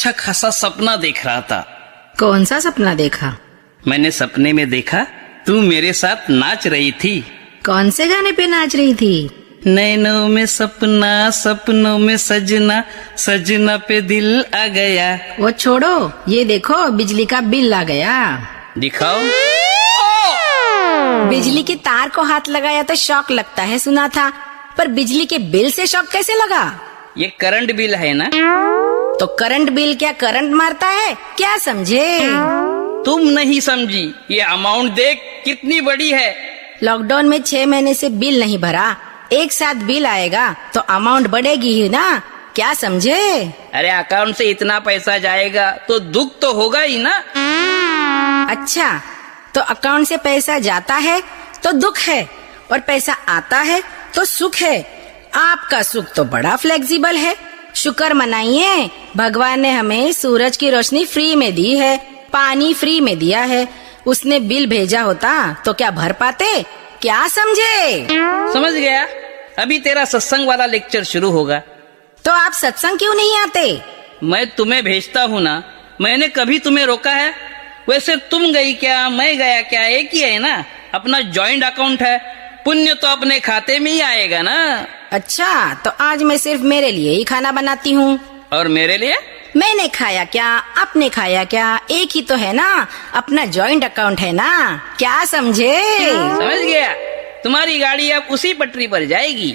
अच्छा खासा सपना देख रहा था। कौन सा सपना देखा? मैंने सपने में देखा तू मेरे साथ नाच रही थी। कौन से गाने पे नाच रही थी? नैनों में सपना, सपनों में सजना, सजना पे दिल आ गया। वो छोड़ो, ये देखो बिजली का बिल आ गया। दिखाओ। बिजली के तार को हाथ लगाया तो शॉक लगता है सुना था, पर बिजली के बिल से शॉक कैसे लगा? ये करंट बिल है ना? तो करंट बिल क्या करंट मारता है क्या, समझे? तुम नहीं समझी, ये अमाउंट देख कितनी बड़ी है। लॉकडाउन में 6 महीने से बिल नहीं भरा, एक साथ बिल आएगा तो अमाउंट बढ़ेगी ही ना, क्या समझे? अरे अकाउंट से इतना पैसा जाएगा तो दुख तो होगा ही ना। अच्छा, तो अकाउंट से पैसा जाता है तो दुख है, और पैसा आता है तो सुख है। आपका सुख तो बड़ा फ्लेक्सिबल है। शुक्र मनाइए, भगवान ने हमें सूरज की रोशनी फ्री में दी है, पानी फ्री में दिया है। उसने बिल भेजा होता तो क्या भर पाते, क्या समझे? समझ गया। अभी तेरा सत्संग वाला लेक्चर शुरू होगा। तो आप सत्संग क्यों नहीं आते? मैं तुम्हें भेजता हूँ ना, मैंने कभी तुम्हें रोका है? वैसे तुम गई क्या, मैं गया क्या, एक ही है ना। अपना जॉइंट अकाउंट है, पुण्य तो अपने खाते में ही आएगा ना। अच्छा, तो आज मैं सिर्फ मेरे लिए ही खाना बनाती हूँ। और मेरे लिए? मैंने खाया क्या, आपने खाया क्या, एक ही तो है ना, अपना जॉइंट अकाउंट है ना, क्या समझे? समझ गया। तुम्हारी गाड़ी अब उसी पटरी पर जाएगी।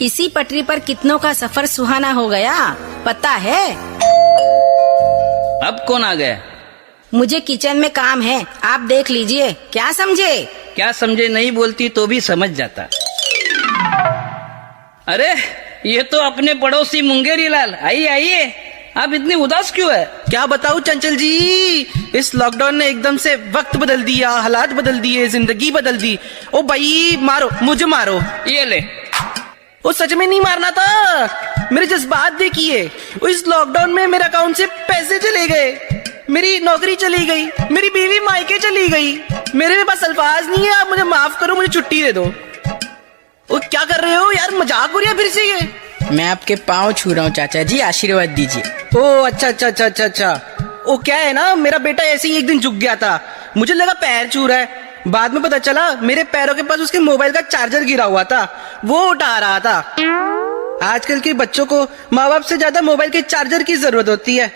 इसी पटरी पर कितनों का सफर सुहाना हो गया, पता है? अब कौन आ गया? मुझे किचन में काम है, आप देख लीजिए, क्या समझे? क्या समझे नहीं बोलती तो भी समझ जाता। अरे ये तो अपने पड़ोसी मुंगेरी लाल। आइए आइए, आप इतनी उदास क्यों है? क्या बताऊं चंचल जी, इस लॉकडाउन ने एकदम से वक्त बदल दिया, हालात बदल दिए, जिंदगी बदल दी। ओ भाई मारो, मुझे मारो। ये ले। वो सच में नहीं मारना था, मेरे जज्बात देखिए। इस लॉकडाउन में मेरे अकाउंट से पैसे चले गए, मेरी नौकरी चली गई, मेरी बीवी मायके चली गई, मेरे पास अल्फाज नहीं है। आप मुझे माफ करो, मुझे छुट्टी दे दो। वो क्या कर रहे हो यार, मजाक हो रहा है फिर से ये? मैं आपके पाँव छू रहा हूँ चाचा जी, आशीर्वाद दीजिए। ओ अच्छा अच्छा अच्छा अच्छा अच्छा। वो क्या है ना, मेरा बेटा ऐसे ही एक दिन झुक गया था, मुझे लगा पैर छू रहा है, बाद में पता चला मेरे पैरों के पास उसके मोबाइल का चार्जर गिरा हुआ था, वो उठा रहा था। आजकल के बच्चों को माँ बाप से ज्यादा मोबाइल के चार्जर की जरूरत होती है।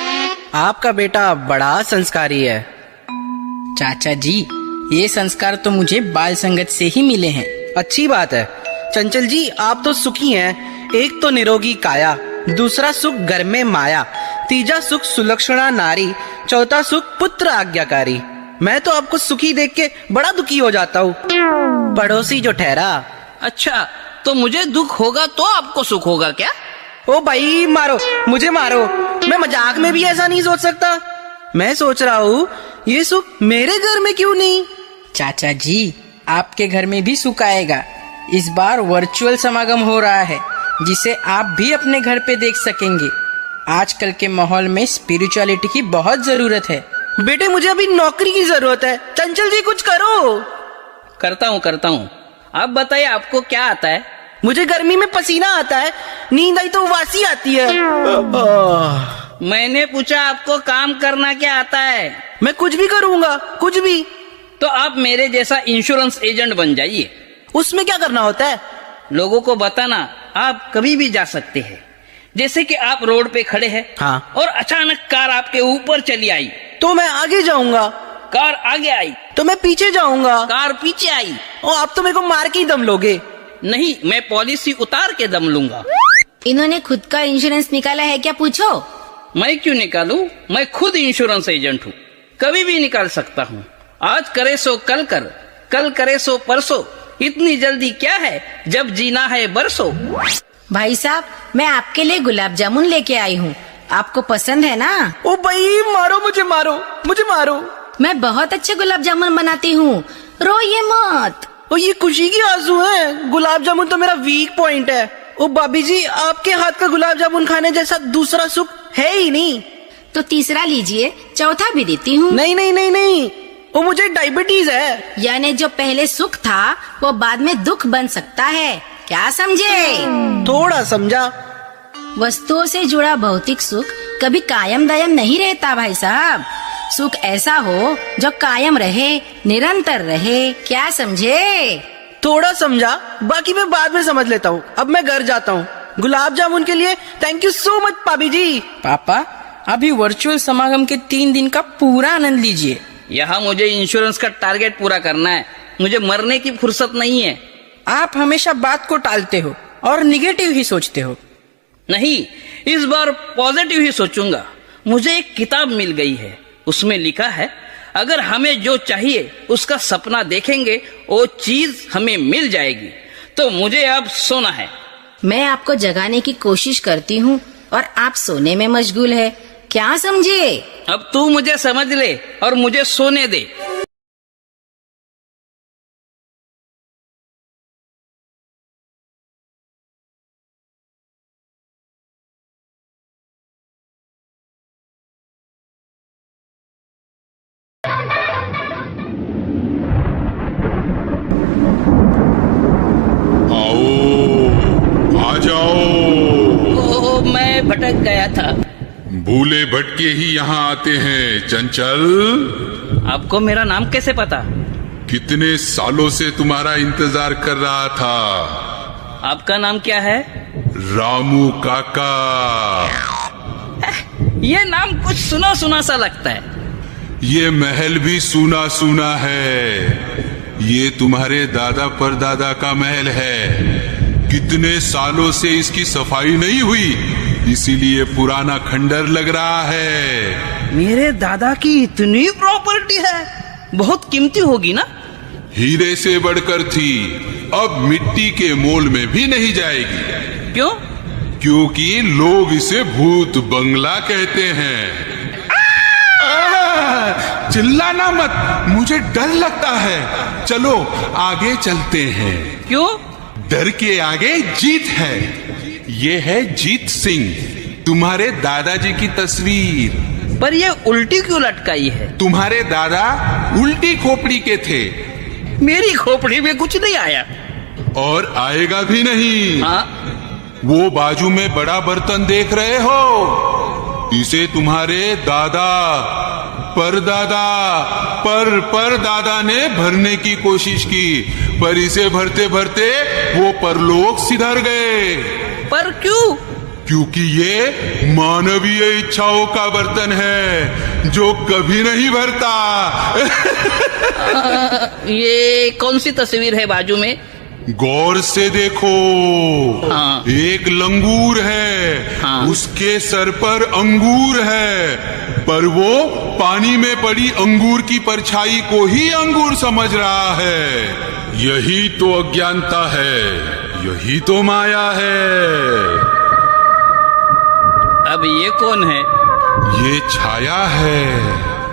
आपका बेटा बड़ा संस्कारी है। चाचा जी, ये संस्कार तो मुझे बाल संगत से ही मिले हैं। अच्छी बात है चंचल जी, आप तो सुखी हैं। एक तो निरोगी काया, दूसरा सुख घर में माया, तीजा सुख सुलक्षणा नारी, चौथा सुख पुत्र आज्ञाकारी। मैं तो आपको सुखी देख के बड़ा दुखी हो जाता हूँ, पड़ोसी जो ठहरा। अच्छा, तो मुझे दुख होगा तो आपको सुख होगा क्या? ओ भाई मारो, मुझे मारो, मैं मजाक में भी ऐसा नहीं सोच सकता। मैं सोच रहा हूँ ये सुख मेरे घर में क्यों नहीं? चाचा जी, आपके घर में भी सुख आएगा। इस बार वर्चुअल समागम हो रहा है, जिसे आप भी अपने घर पे देख सकेंगे। आजकल के माहौल में स्पिरिचुअलिटी की बहुत जरूरत है। बेटे मुझे अभी नौकरी की जरूरत है, चंचल जी कुछ करो। करता हूँ। आप बताइए, आपको क्या आता है? मुझे गर्मी में पसीना आता है, नींद आई तो वासी आती है। मैंने पूछा आपको काम करना क्या आता है? मैं कुछ भी करूँगा, कुछ भी। तो आप मेरे जैसा इंश्योरेंस एजेंट बन जाइए। उसमें क्या करना होता है? लोगों को बताना आप कभी भी जा सकते हैं। जैसे कि आप रोड पे खड़े हैं, हाँ, और अचानक कार आपके ऊपर चली आई, तो मैं आगे जाऊंगा। कार आगे आई तो मैं पीछे जाऊंगा। कार पीछे आई। और आप तो मेरे को मार के ही दम लोगे। नहीं, मैं पॉलिसी उतार के दम लूंगा। इन्होंने खुद का इंश्योरेंस निकाला है क्या, पूछो? मैं क्यों निकालूं? मैं खुद इंश्योरेंस एजेंट हूँ, कभी भी निकाल सकता हूँ। आज करे सो कल कर, कल करे सो परसों, इतनी जल्दी क्या है जब जीना है बरसों। भाई साहब, मैं आपके लिए गुलाब जामुन लेके आई हूँ, आपको पसंद है ना? ओ भाई मारो, मुझे मारो, मुझे मारो। मैं बहुत अच्छे गुलाब जामुन बनाती हूँ, रोइए मत। ओ ये खुशी की आंसू है, गुलाब जामुन तो मेरा वीक पॉइंट है। ओ भाभी जी, आपके हाथ का गुलाब जामुन खाने जैसा दूसरा सुख है ही नहीं। तो तीसरा लीजिए, चौथा भी देती हूँ। नहीं नहीं नहीं नहीं, वो मुझे डायबिटीज है। यानी जो पहले सुख था वो बाद में दुख बन सकता है, क्या समझे? थोड़ा समझा। वस्तुओं से जुड़ा भौतिक सुख कभी कायम दायम नहीं रहता भाई साहब। सुख ऐसा हो जो कायम रहे, निरंतर रहे, क्या समझे? थोड़ा समझा, बाकी मैं बाद में समझ लेता हूँ। अब मैं घर जाता हूँ। गुलाब जामुन के लिए थैंक यू सो मच पापी जी। पापा, अभी वर्चुअल समागम के 3 दिन का पूरा आनंद लीजिए। यहाँ मुझे इंश्योरेंस का टारगेट पूरा करना है, मुझे मरने की फुर्सत नहीं है। आप हमेशा बात को टालते हो और निगेटिव ही सोचते हो। नहीं, इस बार पॉजिटिव ही सोचूंगा। मुझे एक किताब मिल गई है, उसमें लिखा है अगर हमें जो चाहिए उसका सपना देखेंगे वो चीज हमें मिल जाएगी। तो मुझे अब सोना है। मैं आपको जगाने की कोशिश करती हूँ और आप सोने में मशगूल है, क्या समझे? अब तू मुझे समझ ले और मुझे सोने दे। आ जाओ। ओ, मैं भटक गया था। भूले भटके ही यहाँ आते हैं चंचल। आपको मेरा नाम कैसे पता? कितने सालों से तुम्हारा इंतजार कर रहा था। आपका नाम क्या है? रामू काका। ये नाम कुछ सुना सुना सा लगता है। ये महल भी सुना सुना है। ये तुम्हारे दादा परदादा का महल है। कितने सालों से इसकी सफाई नहीं हुई, इसीलिए पुराना खंडर लग रहा है। मेरे दादा की इतनी प्रॉपर्टी है, बहुत कीमती होगी ना? हीरे से बढ़कर थी, अब मिट्टी के मोल में भी नहीं जाएगी। क्यों? क्योंकि लोग इसे भूत बंगला कहते हैं। चिल्लाना मत, मुझे डर लगता है। चलो आगे चलते हैं। क्यों? डर के आगे जीत है। ये है जीत सिंह, तुम्हारे दादाजी की तस्वीर। पर ये उल्टी क्यों लटकाई है? तुम्हारे दादा उल्टी खोपड़ी के थे। मेरी खोपड़ी में कुछ नहीं आया और आएगा भी नहीं। हाँ? वो बाजू में बड़ा बर्तन देख रहे हो, इसे तुम्हारे दादा परदादा ने भरने की कोशिश की, पर इसे भरते भरते वो परलोक सिधर गए। पर क्यों? क्योंकि ये मानवीय इच्छाओं का बर्तन है जो कभी नहीं भरता। ये कौन सी तस्वीर है बाजू में? गौर से देखो। हाँ। एक लंगूर है। हाँ। उसके सर पर अंगूर है, पर वो पानी में पड़ी अंगूर की परछाई को ही अंगूर समझ रहा है। यही तो अज्ञानता है, यही तो माया है। अब ये कौन है? ये छाया है।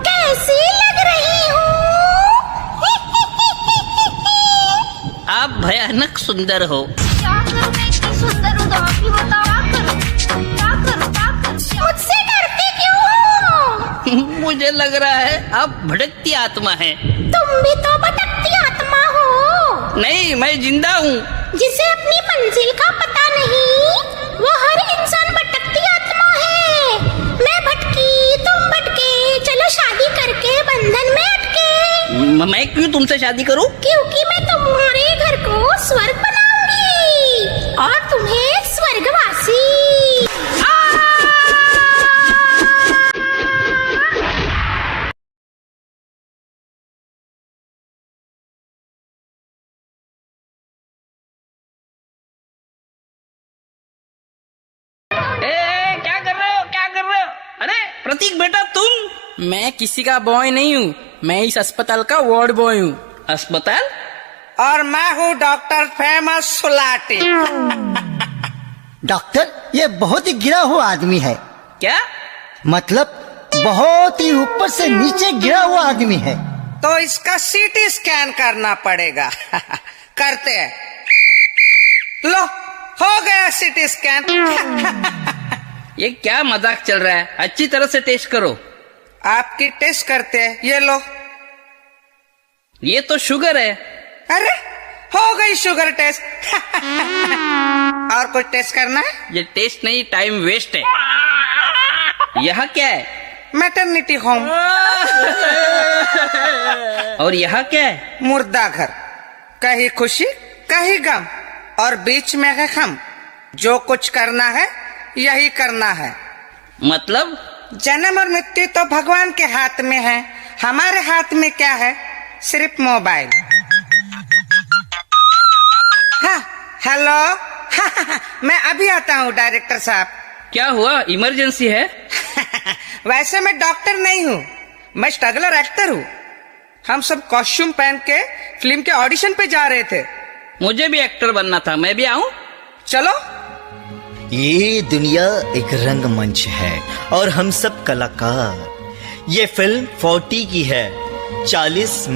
कैसी लग रही हूँ? आप भयानक सुंदर हो। क्या करूं मैं इतनी सुंदर हूँ तो आप ही बताओ। क्या करूं? मुझसे डरते क्यों हो? मुझे लग रहा है आप भटकती आत्मा हैं। तुम भी तो भटकती आत्मा हो। नहीं, मैं जिंदा हूँ। जिसे अपनी मंजिल का पता नहीं, वो हर इंसान भटकती आत्मा है। मैं भटकी, तुम भटके, चलो शादी करके बंधन में अटके। मैं क्यों तुमसे शादी करूं? क्योंकि मैं तुम्हारे घर को स्वर्ग बनाऊंगी और तुम्हें स्वर्गवासी। क्या कर रहे हो? क्या कर रहे हो? अरे प्रतीक बेटा, तुम? मैं किसी का बॉय नहीं हूँ, मैं इस अस्पताल का वार्ड बॉय हूँ। अस्पताल? और मैं हूँ डॉक्टर फेमस सुलाटी। डॉक्टर, ये बहुत ही गिरा हुआ आदमी है। क्या? मतलब बहुत ही ऊपर से नीचे गिरा हुआ आदमी है। तो इसका सीटी स्कैन करना पड़ेगा। करते हैं। लो, हो गया सीटी स्कैन। ये क्या मजाक चल रहा है? अच्छी तरह से टेस्ट करो। आपकी टेस्ट करते हैं, ये लो। ये तो शुगर है। अरे हो गई शुगर टेस्ट। और कुछ टेस्ट करना है? ये टेस्ट नहीं, टाइम वेस्ट है। यह क्या है? Maternity home. और यह क्या है? मुर्दा घर। कहीं खुशी कहीं गम और बीच में है हम। जो कुछ करना है यही करना है। मतलब? जन्म और मृत्यु तो भगवान के हाथ में है, हमारे हाथ में क्या है? सिर्फ मोबाइल। हाँ, हेलो। मैं अभी आता हूँ डायरेक्टर साहब। क्या हुआ, इमरजेंसी है? वैसे मैं डॉक्टर नहीं हूँ, मैं स्ट्रगलर एक्टर हूँ। हम सब कॉस्ट्यूम पहन के फिल्म के ऑडिशन पे जा रहे थे। मुझे भी एक्टर बनना था, मैं भी आऊं? चलो। ये दुनिया एक रंगमंच है और हम सब कलाकार। ये फिल्म 40 की है। 40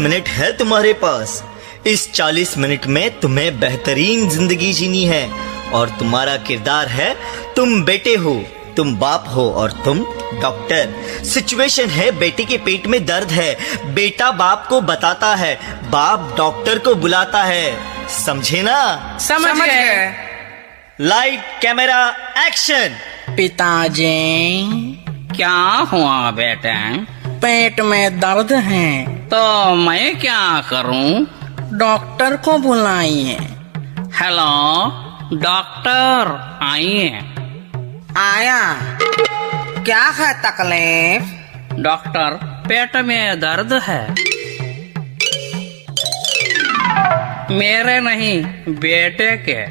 मिनट है तुम्हारे पास। इस 40 मिनट में तुम्हें बेहतरीन जिंदगी जीनी है और तुम्हारा किरदार है, तुम बेटे हो, तुम बाप हो और तुम डॉक्टर। सिचुएशन है, बेटे के पेट में दर्द है, बेटा बाप को बताता है, बाप डॉक्टर को बुलाता है। समझे ना? समझ गए। Light camera action. पिताजी, क्या हुआ बेटे? पेट में दर्द है, तो मैं क्या करूं? डॉक्टर को बुलाइए। हेलो डॉक्टर, आइए। आया। क्या है तकलीफ? डॉक्टर, पेट में दर्द है। मेरे नहीं, बेटे के।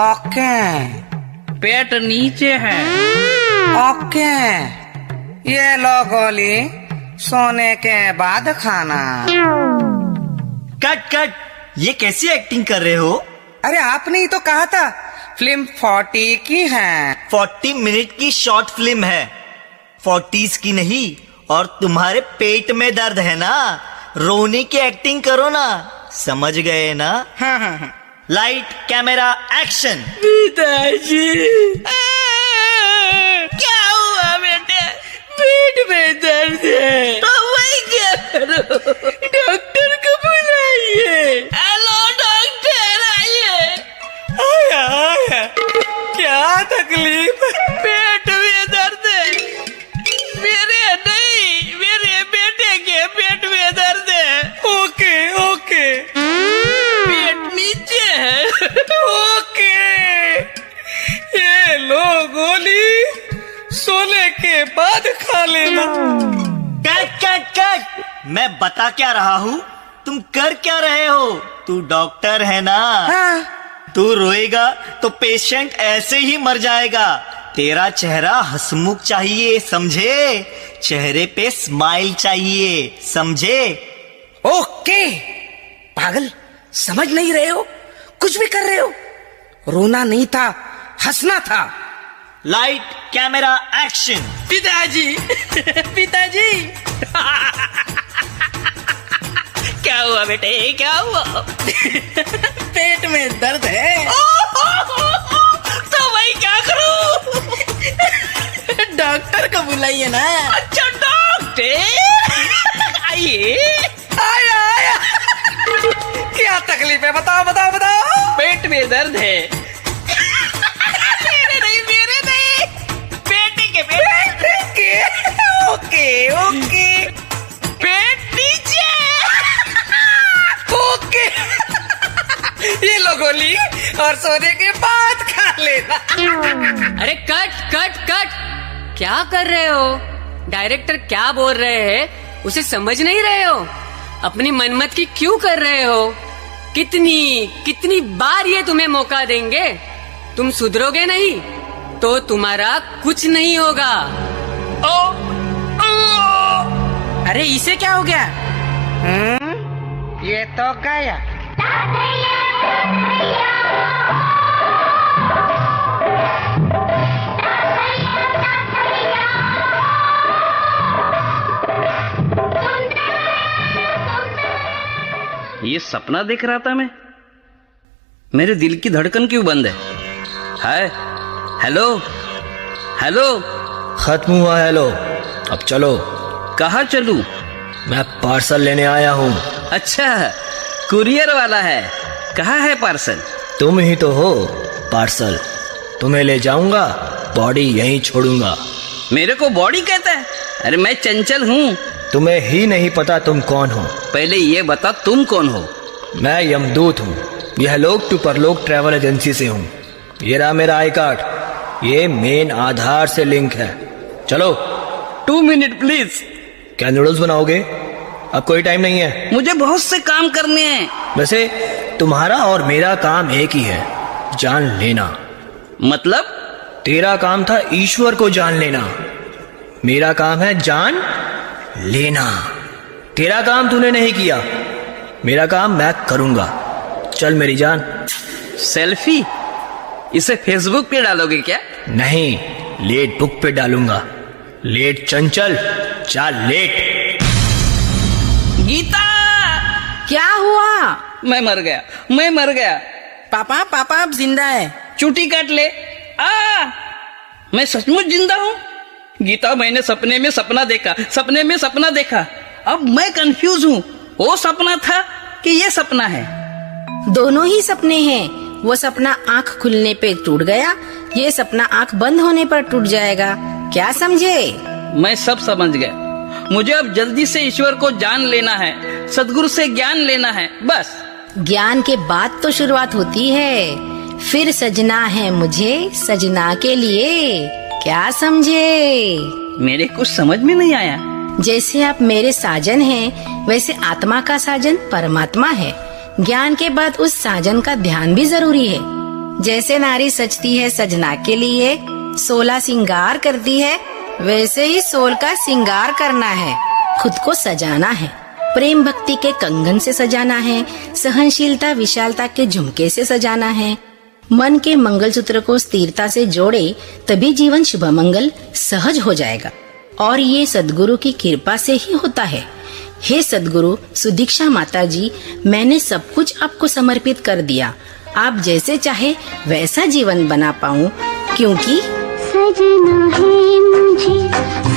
ओके। पेट नीचे है। ओके। ये लो गोली, सोने के बाद खाना। कट। ये कैसी एक्टिंग कर रहे हो? अरे आपने ही तो कहा था फिल्म 40 की है। 40 मिनट की शॉर्ट फिल्म है, 40s की नहीं। और तुम्हारे पेट में दर्द है ना, रोने की एक्टिंग करो ना। समझ गए ना? हाँ। Light camera action. पिताजी, क्या हुआ बेटे? पेट में दर्द है, तो मैं क्या करूं? डॉक्टर को बुलाइए। हेलो डॉक्टर, आइए। आया। क्या तकलीफ है? पेट में दर्द है। मेरे नहीं, मेरे बेटे के पेट में दर्द है। ओके। पेट नीचे है। ओके। ये लो गोली, सोने के बाद खा लेना। कट। मैं बता क्या रहा हूँ, तुम कर क्या रहे हो? तू डॉक्टर है ना? हाँ। तू रोएगा तो पेशेंट ऐसे ही मर जाएगा। तेरा चेहरा हंसमुख चाहिए, समझे? चेहरे पे स्माइल चाहिए, समझे? ओके। पागल, समझ नहीं रहे हो? कुछ भी कर रहे हो। रोना नहीं था, हंसना था। Light camera action. पिताजी। क्या हुआ बेटे, क्या हुआ? पेट में दर्द है, तो मैं क्या करूं? डॉक्टर को बुलाइए ना। अच्छा डॉक्टर, आइए। आया। क्या तकलीफ है? बताओ। पेट में दर्द है। मेरे नहीं, बेटे के पेट। ओके। पेट नीचे। ओके। ये लो गोली और सोने के बाद खा लेना। अरे कट। क्या कर रहे हो? डायरेक्टर क्या बोल रहे हैं उसे समझ नहीं रहे हो? अपनी मनमत की क्यों कर रहे हो? कितनी बार ये तुम्हें मौका देंगे? तुम सुधरोगे नहीं तो तुम्हारा कुछ नहीं होगा। अरे इसे क्या हो गया? ये तो गया। ये सपना देख रहा था मैं। मेरे दिल की धड़कन क्यों बंद है? हाय, हेलो। खत्म हुआ हेलो, अब चलो। कहाँ चलूं? मैं पार्सल लेने आया हूँ। अच्छा, कुरियर वाला है। कहाँ है पार्सल? तुम ही तो हो पार्सल, तुम्हें ले जाऊंगा बॉडी यहीं छोड़ूंगा। मेरे को बॉडी कहता है? अरे मैं चंचल हूँ। तुम्हें ही नहीं पता तुम कौन हो। पहले ये बता तुम कौन हो? मैं यमदूत हूँ। यह लोक टू परलोक ट्रैवल एजेंसी से हूँ। ये रहा मेरा आई कार्ड, ये मेन आधार से लिंक है। चलो। 2 मिनट प्लीज। क्या नूडल्स बनाओगे? अब कोई टाइम नहीं है। मुझे बहुत से काम करने हैं। वैसे तुम्हारा और मेरा काम एक ही है, जान लेना। मतलब? तेरा काम था ईश्वर को जान लेना, मेरा काम है जान लेना। तेरा काम तूने नहीं किया, मेरा काम मैं करूंगा। चल मेरी जान। सेल्फी? इसे फेसबुक पे डालोगे क्या? नहीं, लेट बुक पे डालूंगा। लेट चंचल, चल लेट। गीता! क्या हुआ? मैं मर गया, मैं मर गया। पापा पापा अब जिंदा है। चूटी काट ले। मैं सचमुच जिंदा हूँ? गीता, मैंने सपने में सपना देखा, सपने में सपना देखा। अब मैं कंफ्यूज हूँ, वो सपना था कि ये सपना है? दोनों ही सपने हैं। वो सपना आंख खुलने पे टूट गया, ये सपना आंख बंद होने पर टूट जाएगा। क्या समझे? मैं सब समझ गया। मुझे अब जल्दी से ईश्वर को जान लेना है, सदगुरु से ज्ञान लेना है, बस। ज्ञान के बाद तो शुरुआत होती है। फिर सजना है मुझे सजना के लिए। क्या समझे? मेरे कुछ समझ में नहीं आया। जैसे आप मेरे साजन हैं, वैसे आत्मा का साजन परमात्मा है। ज्ञान के बाद उस साजन का ध्यान भी जरूरी है। जैसे नारी सजती है सजना के लिए, 16 सिंगार करती है, वैसे ही सोल का सिंगार करना है, खुद को सजाना है। प्रेम भक्ति के कंगन से सजाना है, सहनशीलता विशालता के झुमके से सजाना है। मन के मंगलसूत्र को स्थिरता से जोड़े, तभी जीवन शुभ मंगल सहज हो जाएगा। और ये सदगुरु की कृपा से ही होता है। हे सदगुरु सुदीक्षा माता जी, मैंने सब कुछ आपको समर्पित कर दिया। आप जैसे चाहे वैसा जीवन बना पाऊं, क्योंकि सजना है मुझे